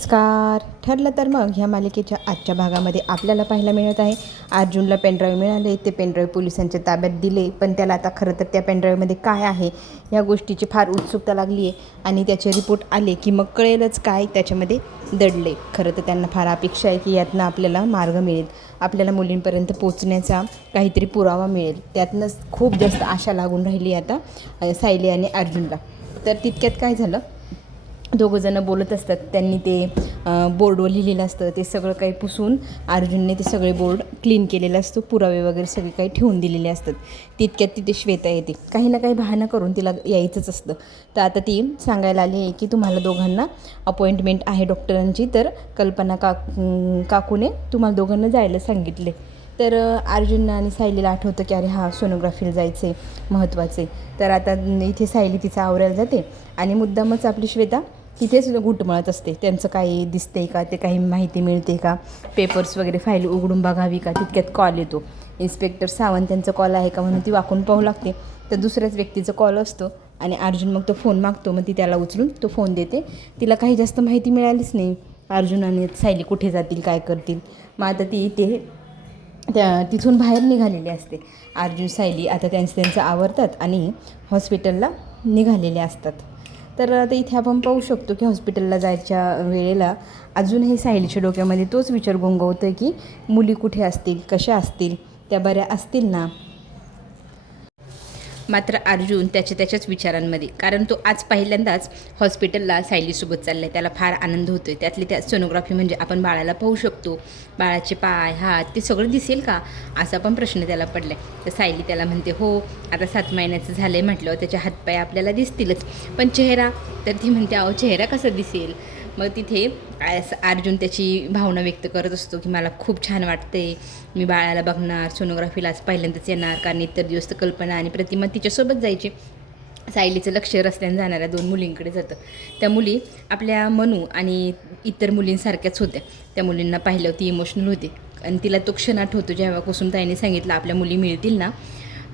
नमस्कार. ठरलं तर मग ह्या मालिकेच्या आजच्या भागामध्ये आपल्याला पाहायला मिळत आहे अर्जुनला पेनड्राईव्ह मिळाले. ते पेनड्राईव्ह पोलिसांच्या ताब्यात दिले, पण त्याला आता खरं तर त्या पेनड्राईव्हमध्ये काय आहे या गोष्टीची फार उत्सुकता लागली आहे आणि त्याचे रिपोर्ट आले की मग कळेलच काय त्याच्यामध्ये दडले. खरं तर त्यांना फार अपेक्षा आहे की यातनं आपल्याला मार्ग मिळेल, आपल्याला मुलींपर्यंत पोचण्याचा काहीतरी पुरावा मिळेल. त्यातनंच खूप जास्त आशा लागून राहिली आता सायली आणि अर्जुनला. तर तितक्यात काय झालं, दोघंजणं बोलत असतात. त्यांनी ते बोर्डवर लिहिलेलं असतं ते सगळं काही पुसून अर्जुनने ते सगळे बोर्ड क्लीन केलेलं असतं, पुरावे वगैरे सगळे काही ठेवून दिलेले असतात. तितक्यात तिथे श्वेता येते. काही ना काही बहाणं करून तिला यायचंच असतं. तर आता ती सांगायला आली आहे की तुम्हाला दोघांना अपॉइंटमेंट आहे डॉक्टरांची, तर कल्पना काकूने तुम्हाला दोघांना जायला सांगितले. तर अर्जुनला आणि सायलीला आठवतं की अरे हा सोनोग्राफीला जायचं आहे, महत्त्वाचं आहे. तर आता इथे सायली तिचं आवरायला जाते आणि मुद्दामच आपली श्वेता तिथेच घुटमळत असते. त्यांचं काही दिसते का, ते काही माहिती मिळते का, पेपर्स वगैरे फाईल उघडून बघावी का. तितक्यात कॉल येतो. इन्स्पेक्टर सावंत यांचा कॉल आहे का म्हणून ती वाकून पाहू लागते. तर दुसऱ्याच व्यक्तीचा कॉल असतो आणि अर्जुन मग तो फोन मागतो. मग ती त्याला उचलून तो फोन देते. तिला काही जास्त माहिती मिळालीच नाही अर्जुन आणि सायली कुठे जातील, काय करतील. मग आता ती तिथून बाहेर निघालेली असते. अर्जुन सायली आता त्यांचं आवरतात आणि हॉस्पिटलला निघालेले असतात. तर आता इथे आपण पाहू शकतो की हॉस्पिटलला जायच्या वेळेला अजूनही सायलीच्या डोक्यामध्ये तोच विचार घोंघावतो आहे की मुली कुठे असतील, कशा असतील, त्या बऱ्या असतील ना. मात्र अर्जुन त्याच्याच विचारांमध्ये, कारण तो आज पहिल्यांदाच हॉस्पिटलला सायलीसोबत चालला आहे. त्याला फार आनंद होतो आहे. त्यातली त्या सोनोग्राफी म्हणजे आपण बाळाला पाहू शकतो, बाळाचे पाय हात ते सगळं दिसेल का, असा पण प्रश्न त्याला पडला आहे. तर सायली त्याला म्हणते हो आता 7 महिन्याचं झालं आहे म्हटलं त्याचे हातपाय आपल्याला दिसतीलच, पण चेहरा, तर ती म्हणते अहो चेहरा कसा दिसेल. मग तिथे अर्जुन त्याची भावना व्यक्त करत असतो की मला खूप छान वाटते, मी बाळाला बघणार, सोनोग्राफीला आज पहिल्यांदाच येणार, कारण इतर दिवस तर कल्पना आणि प्रतिमा तिच्यासोबत जायची. सायलीचं लक्ष रस्त्याने जाणाऱ्या 2 मुलींकडे जातं. त्या मुली आपल्या मनू आणि इतर मुलींसारख्याच होत्या. त्या मुलींना पाहिलं ती इमोशनल होती आणि तिला तो क्षण आठवतो जेव्हा कुसुमताईने सांगितलं आपल्या मुली मिळतील ना.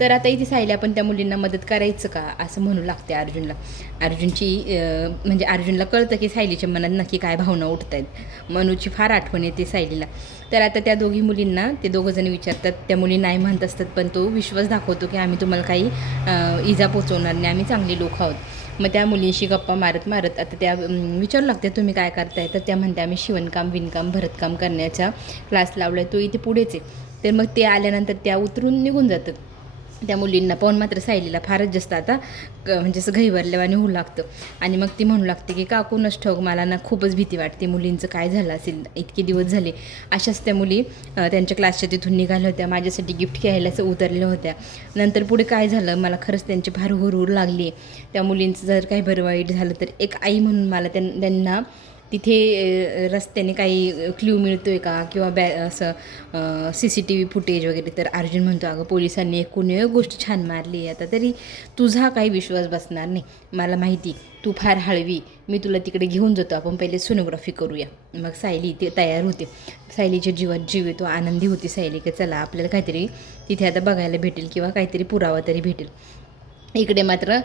तर आता इथे सायली आपण त्या मुलींना मदत करायचं का असं म्हणू लागते अर्जुनला. म्हणजे अर्जुनला कळतं की सायलीच्या मनात नक्की काय भावना उठत आहेत. मनूची फार आठवण येते सायलीला. तर आता त्या दोघी मुलींना ते दोघंजण विचारतात. त्या मुली नाही म्हणत असतात, पण तो विश्वास दाखवतो की आम्ही तुम्हाला काही इजा पोचवणार नाही, आम्ही चांगले लोक आहोत. मग त्या मुलींशी गप्पा मारत आता त्या विचारू लागते तुम्ही काय करताय. तर त्या म्हणते आम्ही शिवणकाम, विणकाम, भरतकाम करण्याचा क्लास लावला आहे, तो इथे पुढेच आहे. तर मग ते आल्यानंतर त्या उतरून निघून जातात. त्या मुलींना पाहून मात्र सायलीला फारच जास्त आता म्हणजे असं घाईवरल्यावानी होऊ लागतं आणि मग ती म्हणू लागते की काकूनच ठाऊक मला ना खूपच भीती वाटते, मुलींचं काय झालं असेल, इतके दिवस झाले. अशाच त्या मुली त्यांच्या क्लासच्या तिथून निघाल्या होत्या, माझ्यासाठी गिफ्ट घ्यायलाच उतरल्या होत्या. नंतर पुढे काय झालं मला खरंच त्यांची फार हुरहुर लागली आहे. त्या मुलींचं जर काही बरं वाईट झालं तर एक आई म्हणून मला त्यांना तिथे रस्त्याने काही क्ल्यू मिळतो आहे का, किंवा असं CCTV फुटेज वगैरे. तर अर्जुन म्हणतो अगं पोलिसांनी एकूण एक गोष्ट छान मारली आहे, आता तरी तुझा काही विश्वास बसणार नाही, मला माहिती तू फार हळवी, मी तुला तिकडे घेऊन जातो, आपण पहिले सोनोग्राफी करूया. मग सायली ते तयार होते. सायलीच्या जीवात जीव येतो, आनंदी होती सायली की चला आपल्याला काहीतरी तिथे आता बघायला भेटेल किंवा काहीतरी पुरावा तरी भेटेल. इकडे मात्र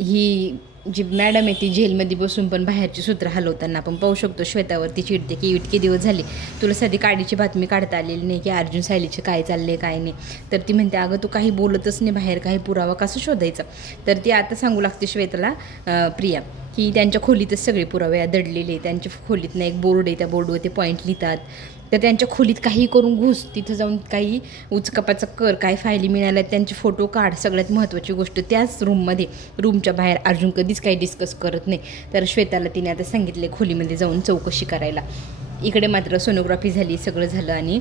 ही जी मॅडम आहे ती जेलमध्ये बसून पण बाहेरची सूत्र हलवताना आपण पाहू शकतो. श्वेतावरती चिडते की इतके दिवस झाले तुला साधी काडीची बातमी काढता आलेली नाही की अर्जुन सायलीचे काय चालले काय नाही. तर ती म्हणते अगं तू काही बोलतच नाही बाहेर, काही पुरावा कसा शोधायचा. तर ती आता सांगू लागते श्वेताला प्रिया की त्यांच्या खोलीतच सगळे पुरावे दडलेले. त्यांच्या खोलीतनं एक बोर्ड आहे, त्या बोर्डवर ते पॉईंट लिहितात. तर त्यांच्या खोलीत काही करून घुस, तिथं जाऊन काही उचकपाचं कर, काय फायली मिळाल्या त्यांचे फोटो काढ. सगळ्यात महत्त्वाची गोष्ट त्याच रूमच्या बाहेर अर्जुन कधीच काही डिस्कस करत नाही. तर श्वेताला तिने आता सांगितले खोलीमध्ये जाऊन चौकशी करायला. इकडे मात्र सोनोग्राफी झाली, सगळं झालं आणि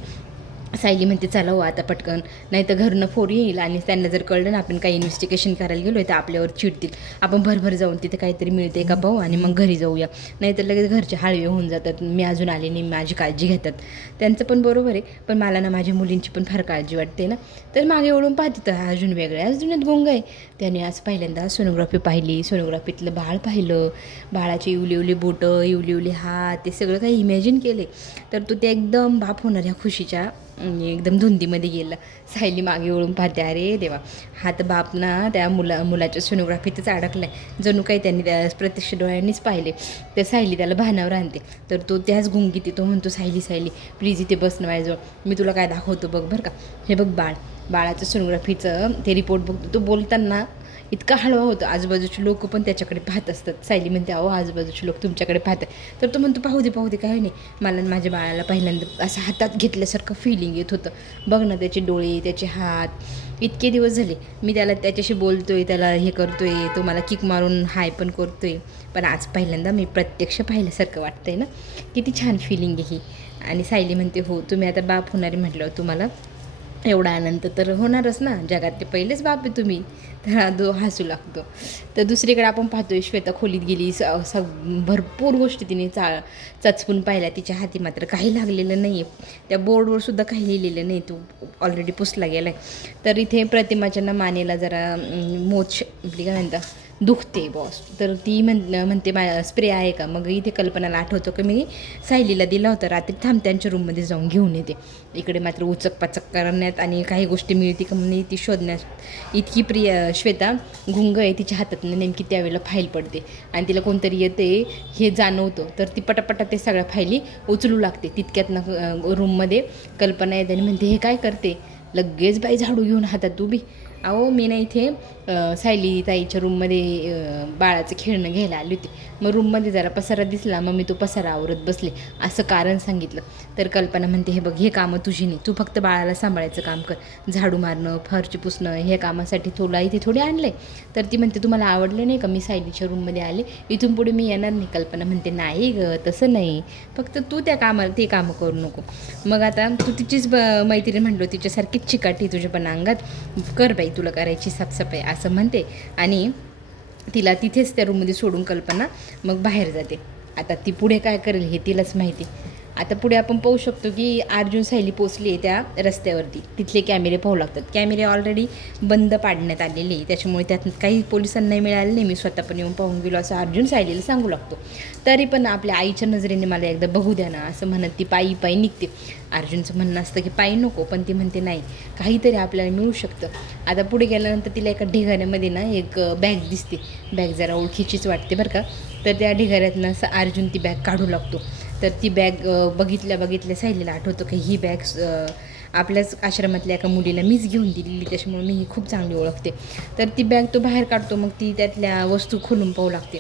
सायली म्हणते चला हो आता पटकन, नाही तर घरनं फोन येईल आणि त्यांना जर कळलं ना आपण काही इन्व्हेस्टिगेशन करायला गेलो आहे तर आपल्यावर चिडतील. आपण भरभर जाऊन तिथे काहीतरी मिळते का पाहू आणि मग घरी जाऊया, नाहीतर लगेच घरचे हळवे होऊन जातात, मी अजून आले नाही, माझी काळजी घेतात. त्यांचं पण बरोबर आहे, पण मला ना माझ्या मुलींची पण फार काळजी वाटते ना. तर मागे वळून पाहते तर अजून वेगळ्या दुनियेत गोंग आहे. त्याने आज पहिल्यांदा सोनोग्राफी पाहिली, सोनोग्राफीतलं बाळ पाहिलं, बाळाचे इवली बोटं, इवली हात, ते सगळं काही इमॅजिन केले. तर तो ते एकदम बाप होणार ह्या खुशीच्या एकदम धुंदीमध्ये गेलं. सायली मागे वळून पाहते, अरे देवा, हा तर बाप ना त्या मुलाच्या सोनोग्राफीतच अडकला आहे. जणू काही त्यांनी त्या प्रत्यक्ष डोळ्यांनीच पाहिले. तर सायली त्याला भानावर आणते. तर तो त्याच गुंगीत तो म्हणतो, सायली प्लीज इथे बस ना माझ्याजवळ, मी तुला काय दाखवतो बघ बरं का. हे बघ बाळाचं सोनोग्राफीचं ते रिपोर्ट बघतो. तो बोलताना इतका हळवा होतो, आजूबाजूचे लोक पण त्याच्याकडे पाहत असतात. सायली म्हणते, अहो आजूबाजूचे लोक तुमच्याकडे पाहतात. तर तो म्हणतो, पाहू दे काही नाही, मला माझ्या बाळाला पहिल्यांदा असं हातात घेतल्यासारखं फिलिंग येत होतं. बघ ना त्याचे डोळे, त्याचे हात. इतके दिवस झाले मी त्याच्याशी बोलतोय, त्याला हे करतोय, तो मला किक मारून हाय पण करतोय, पण आज पहिल्यांदा मी प्रत्यक्ष पाहिल्यासारखं वाटतंय ना. किती छान फिलिंग आहे ही. आणि सायली म्हणते, हो तुम्ही आता बाप होणारी म्हटल्यावर तुम्हाला एवढा आनंद तर होणारच ना, जगातले पहिलेच बाप आहे तुम्ही. तर तो हसू लागतो. तर दुसरीकडे आपण पाहतोय, श्वेता खोलीत गेली, भरपूर गोष्टी तिने चचपून पाहिल्या. तिच्या हाती मात्र काही लागलेलं नाही आहे. त्या बोर्डवर सुद्धा काही लिहिलेलं नाही, तो ऑलरेडी पुसला गेला आहे. तर इथे प्रतिमाच्या ना मानेला जरा मोच काय म्हणतात दुखते बॉस. तर ती म्हणते स्प्रे आहे का. मग इथे कल्पनाला आठवतो की मी सायलीला दिला होता रात्री, थांब त्यांच्या रूममध्ये जाऊन घेऊन येते. इकडे मात्र उचक पाचक करण्यात आणि काही गोष्टी मिळते का म्हणून ती शोधण्यात इतकी श्वेता गुंग आहे. तिच्या हातातनं नेमकी त्यावेळेला फाईल पडते आणि तिला कोणतरी येते हे जाणवतं. तर ती पटापटा ते सगळ्या फायली उचलू लागते. तितक्यातनं रूममध्ये कल्पना येते आणि म्हणते, हे काय करते. लगेच बाई झाडू घेऊन हातात उभी. अहो मी ना इथे सायली ताईच्या रूममध्ये बाळाचं खेळणं घ्यायला आली होती. मग रूममध्ये जरा पसारा दिसला, मग मी तो पसारा आवरत बसले, असं कारण सांगितलं. तर कल्पना म्हणते, हे बघ, हे कामं तुझी नाही, तू फक्त बाळाला सांभाळायचं काम कर. झाडू मारणं, फरची पुसणं, हे कामासाठी तुला इथे थोडे आणलं आहे. तर ती म्हणते, तुम्हाला आवडलं नाही का मी सायलीच्या रूममध्ये आले, इथून पुढे मी येणार नाही. कल्पना म्हणते, नाही ग तसं नाही, फक्त तू ते कामं करू नको. मग आता तू तिचीच मैत्रीण म्हटलो, तिच्यासारखीच चिकाटी तुझ्या पण अंगात, कर बाई तुला करायची साफसफाई, असं म्हणते. आणि तिला तिथेच त्या रूममध्ये सोडून कल्पना मग बाहेर जाते. आता ती पुढे काय करेल हे तिलाच माहिती. आता पुढे आपण पाहू शकतो की अर्जुन सायली पोचली आहे त्या रस्त्यावरती. तिथले कॅमेरे पाहू लागतात. कॅमेरे ऑलरेडी बंद पाडण्यात आलेले, त्याच्यामुळे त्यात काही पोलिसांना मिळाले नाही. मी स्वतः पण येऊन पाहून गेलो असं अर्जुन सायलीला सांगू लागतो. तरी पण आपल्या आईच्या नजरेने मला एकदा बघू द्या ना असं म्हणत ती पायी निघते. अर्जुनचं म्हणणं असतं की पायी नको, पण ती म्हणते नाही, काहीतरी आपल्याला मिळू शकतं. आता पुढे गेल्यानंतर तिला एका ढिगाऱ्यामध्ये ना एक बॅग दिसते. बॅग जरा ओळखीचीच वाटते बरं का. तर त्या ढिगाऱ्यातनं असं अर्जुन ती बॅग काढू लागतो. तर ती बॅग बघितल्या सायलीला आठवतं की ही बॅग आपल्याच आश्रमातल्या एका मुलीला मीच घेऊन दिलेली, त्याच्यामुळे मी ही खूप चांगली ओळखते. तर ती बॅग तो बाहेर काढतो. मग ती त्यातल्या वस्तू खोलून पाहू लागते.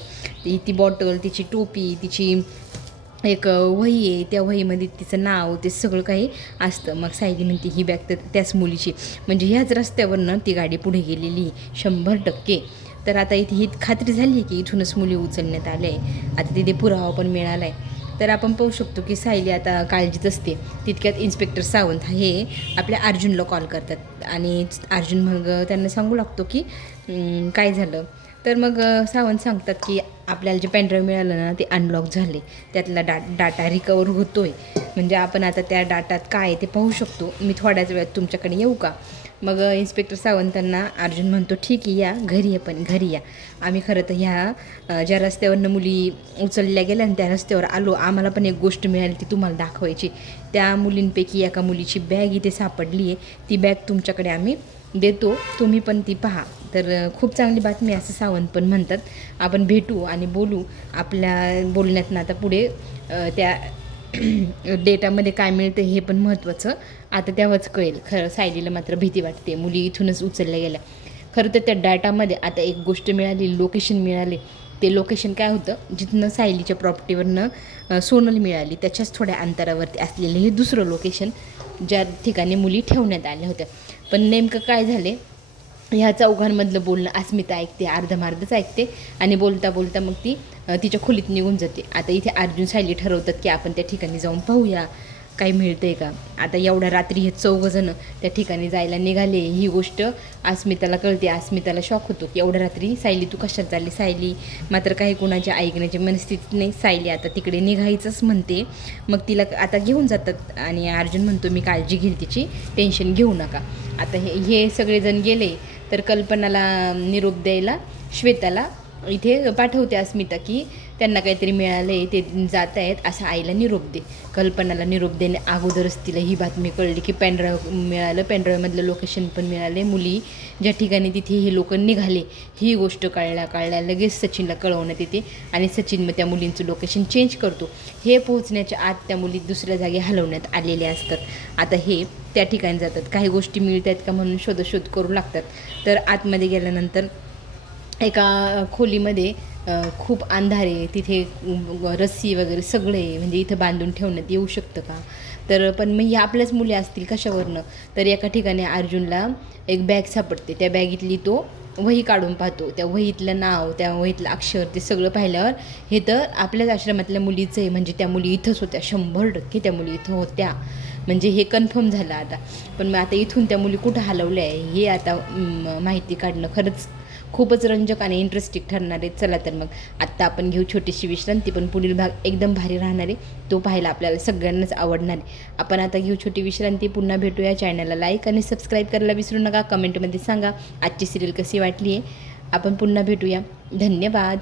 ती बॉटल, तिची टोपी, तिची एक वही आहे, त्या वहीमध्ये तिचं नाव, ते सगळं काही असतं. मग सायली म्हणते, ही बॅग तर त्याच मुलीची, म्हणजे ह्याच रस्त्यावरनं ती गाडी पुढे गेलेली 100%. तर आता इथे ही खात्री झाली आहे की इथूनच मुली उचलण्यात आल्या आहे. आता तिथे पुरावा पण मिळाला आहे. तर आपण पाहू शकतो की सायली आता काळजीत असते. तितक्यात इन्स्पेक्टर सावंत हे आपल्या अर्जुनला कॉल करतात आणि अर्जुन मग त्यांना सांगू लागतो की काय झालं. तर मग सावंत सांगतात की आपल्याला जे पेनड्राईव्ह मिळालं ना ते अनलॉक झाले, त्यातला डाटा रिकवर होतो आहे. म्हणजे आपण आता त्या डाटात काय आहे ते पाहू शकतो. मी थोड्याच वेळात तुमच्याकडे येऊ का. मग इन्स्पेक्टर सावंतांना अर्जुन म्हणतो, ठीक आहे या, घरी या. आम्ही खरं तर ह्या ज्या रस्त्यावरनं मुली उचलल्या गेल्या आणि त्या रस्त्यावर आलो, आम्हाला पण एक गोष्ट मिळाली ती तुम्हाला दाखवायची. त्या मुलींपैकी एका मुलीची बॅग इथे सापडली आहे. ती बॅग तुमच्याकडे आम्ही देतो, तुम्ही पण ती पहा. तर खूप चांगली बातमी असं सावंत पण म्हणतात. आपण भेटू आणि बोलू. आपल्या बोलण्यातनं आता पुढे त्या डेटामध्ये काय मिळतं हे पण महत्त्वाचं आता तेव्हाच कळेल. खरं सायलीला मात्र भीती वाटते, मुली इथूनच उचलल्या गेल्या. खरं तर त्या डाटामध्ये आता एक गोष्ट मिळाली, लोकेशन मिळाले. ते लोकेशन काय होतं, जिथनं सायलीच्या प्रॉपर्टीवरनं सोनल मिळाली त्याच्याच थोड्या अंतरावरती असलेलं हे दुसरं लोकेशन, ज्या ठिकाणी मुली ठेवण्यात आल्या होत्या. पण नेमकं काय झाले, ह्या चौघांमधलं बोलणं अस्मिता ऐकते, अर्धमार्धच ऐकते आणि बोलता मग ती तिच्या खोलीत निघून जाते. आता इथे अर्जुन सायली ठरवतात की आपण त्या ठिकाणी जाऊन पाहूया काही मिळतंय का. आता एवढ्या रात्री हे 4 जण त्या ठिकाणी जायला निघाले. ही गोष्ट अस्मिताला कळते. अस्मिताला शॉक होतो की एवढ्या रात्री सायली तू कशात चालली. सायली मात्र काही कोणाची ऐकण्याची मनस्थितीत नाही. सायली आता तिकडे निघायचंच म्हणते. मग तिला आता घेऊन जातात आणि अर्जुन म्हणतो मी काळजी घेईल तिची, टेन्शन घेऊ नका. आता हे सगळेजण गेले तर कल्पनाला निरोप द्यायला श्वेताला इथे पाठवते अस्मिता की त्यांना काहीतरी मिळालं आहे, ते जात आहेत असं आईला निरोप दे. कल्पनाला निरोप देणे अगोदरच तिला ही बातमी कळली की पेनड्राईव्ह मिळालं, पेनड्राईव्हमधलं लोकेशन पण मिळाले, मुली ज्या ठिकाणी तिथे हे लोक निघाले ही गोष्ट कळल्या लगेच सचिनला कळवण्यात येते आणि सचिन मग त्या मुलींचं लोकेशन चेंज करतो. हे पोहोचण्याच्या आत त्या मुली दुसऱ्या जागी हलवण्यात आलेल्या असतात. आता हे त्या ठिकाणी जातात, काही गोष्टी मिळत आहेत का म्हणून शोध करू लागतात. तर आतमध्ये गेल्यानंतर एका खोलीमध्ये खूप अंधारे, तिथे रस्सी वगैरे सगळे म्हणजे इथं बांधून ठेवण्यात येऊ शकतं का. तर पण मग ह्या आपल्याच मुली असतील कशावरनं. तर एका ठिकाणी अर्जुनला एक बॅग सापडते, त्या बॅगेतली तो वही काढून पाहतो. त्या वहीतलं नाव, त्या वहीतलं अक्षर ते सगळं पाहिल्यावर हे तर आपल्याच आश्रमातल्या मुलीचं आहे, म्हणजे त्या मुली इथंच होत्या, 100% त्या मुली इथं होत्या, म्हणजे हे कन्फर्म झालं आता. पण मग आता इथून त्या मुली कुठं हलवल्या आहे हे आता माहिती काढणं खरंच खूपच रंजक आणि इंटरेस्टिंग ठरणार आहे. चला तर मग आत्ता आपण घेऊ छोटीशी विश्रांती, पण पुढील भाग एकदम भारी राहणार आहे, तो पाहायला आपल्याला सगळ्यांनाच आवडणार आहे. आपण आता घेऊ छोटी विश्रांती, पुन्हा भेटूया. चॅनलला लाईक आणि सबस्क्राईब करायला विसरू नका. कमेंटमध्ये सांगा आजची सिरियल कशी वाटली आहे. आपण पुन्हा भेटूया. धन्यवाद.